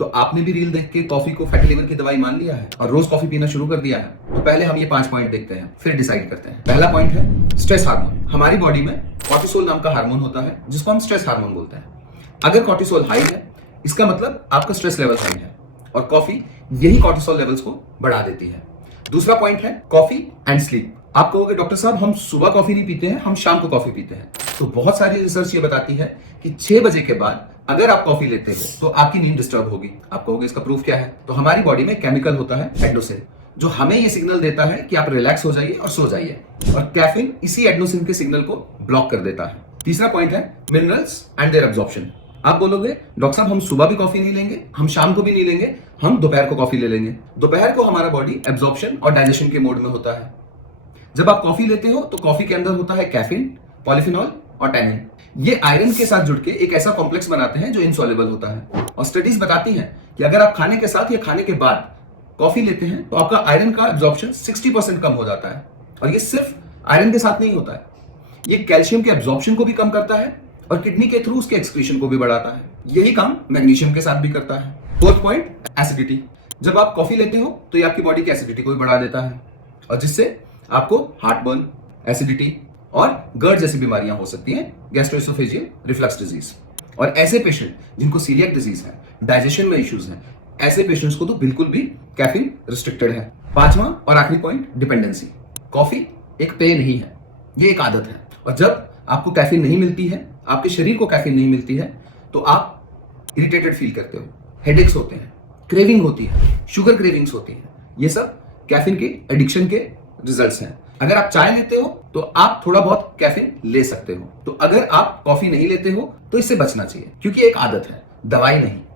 तो आपने भी रील देख के कॉफी को फैटी लिवर की दवाई मान लिया है और रोज कॉफी पीना शुरू कर दिया है। तो पहले हम ये 5 पॉइंट देखते हैं, फिर डिसाइड करते हैं। पहला पॉइंट है स्ट्रेस हार्मोन। हमारी बॉडी में कॉर्टिसोल नाम का हार्मोन होता है जिसको हम स्ट्रेस हार्मोन बोलते हैं। अगर कॉर्टिसोल हाई है इसका मतलब आपका स्ट्रेस लेवल हाई है और कॉफी यही कॉर्टिसोल लेवल्स को बढ़ा देती है। दूसरा पॉइंट है कॉफी एंड स्लीप। आप कहोगे डॉक्टर साहब हम सुबह कॉफी नहीं पीते हैं, हम शाम को कॉफी पीते हैं। तो बहुत सारी रिसर्च ये बताती है कि 6 बजे के बाद अगर आप कॉफी लेते हो तो आपकी नींद डिस्टर्ब होगी। आप कहोगे इसका प्रूफ क्या है? तो हमारी बॉडी में केमिकल होता है एडेनोसिन जो हमें ये सिग्नल देता है कि आप रिलैक्स हो जाइए और सो जाइए, और कैफीन इसी एडेनोसिन के सिग्नल को ब्लॉक कर देता है। तीसरा पॉइंट है मिनरल्स एंड देयर एब्जॉर्प्शन। आप बोलोगे डॉक्टर साहब हम सुबह भी कॉफी नहीं लेंगे, हम शाम को भी नहीं लेंगे, हम दोपहर को कॉफी ले लेंगे। दोपहर को हमारा बॉडी एब्जॉर्प्शन और डाइजेशन के मोड में होता है। जब आप कॉफी लेते हो तो कॉफी के अंदर होता है कैफीन, पॉलीफिनॉल और टैनिन। ये आयरन के साथ जुड़ के एक ऐसा कॉम्प्लेक्स बनाते हैं जो इनसॉल्युबल होता है। और स्टडीज बताती हैं कि अगर आप खाने के साथ या खाने के बाद कॉफी लेते हैं तो आपका आयरन का एब्जॉर्प्शन 60% कम हो जाता है। और ये सिर्फ आयरन के साथ नहीं होता है, ये कैल्शियम के एब्जॉर्प्शन को भी कम करता है और किडनी के थ्रू उसके एक्सक्रीशन को भी बढ़ाता है। यही काम मैग्नीशियम के साथ भी करता है। Fourth point acidity. जब आप कॉफी लेते हो तो ये आपकी बॉडी की एसिडिटी को भी बढ़ा देता है और जिससे आपको हार्टबर्न, एसिडिटी और गर्ड जैसी बीमारियां हो सकती हैं, गैस्ट्रोएसोफेजियल रिफ्लक्स डिजीज। और ऐसे पेशेंट जिनको सीलिएक डिजीज है, डाइजेशन में इश्यूज हैं, ऐसे पेशेंट्स को तो बिल्कुल भी कैफीन रिस्ट्रिक्टेड है। पांचवा और आखिरी पॉइंट डिपेंडेंसी। कॉफी एक पेय नहीं है, ये एक आदत है। और जब आपको कैफीन नहीं मिलती है, आपके शरीर को कैफीन नहीं मिलती है, तो आप इरिटेटेड फील करते हो, हेडेक्स होते हैं, क्रेविंग होती है, शुगर क्रेविंग्स होती है। ये सब कैफीन के एडिक्शन के रिजल्ट्स हैं। अगर आप चाय लेते हो तो आप थोड़ा बहुत कैफीन ले सकते हो। तो अगर आप कॉफी नहीं लेते हो तो इससे बचना चाहिए क्योंकि एक आदत है, दवाई नहीं।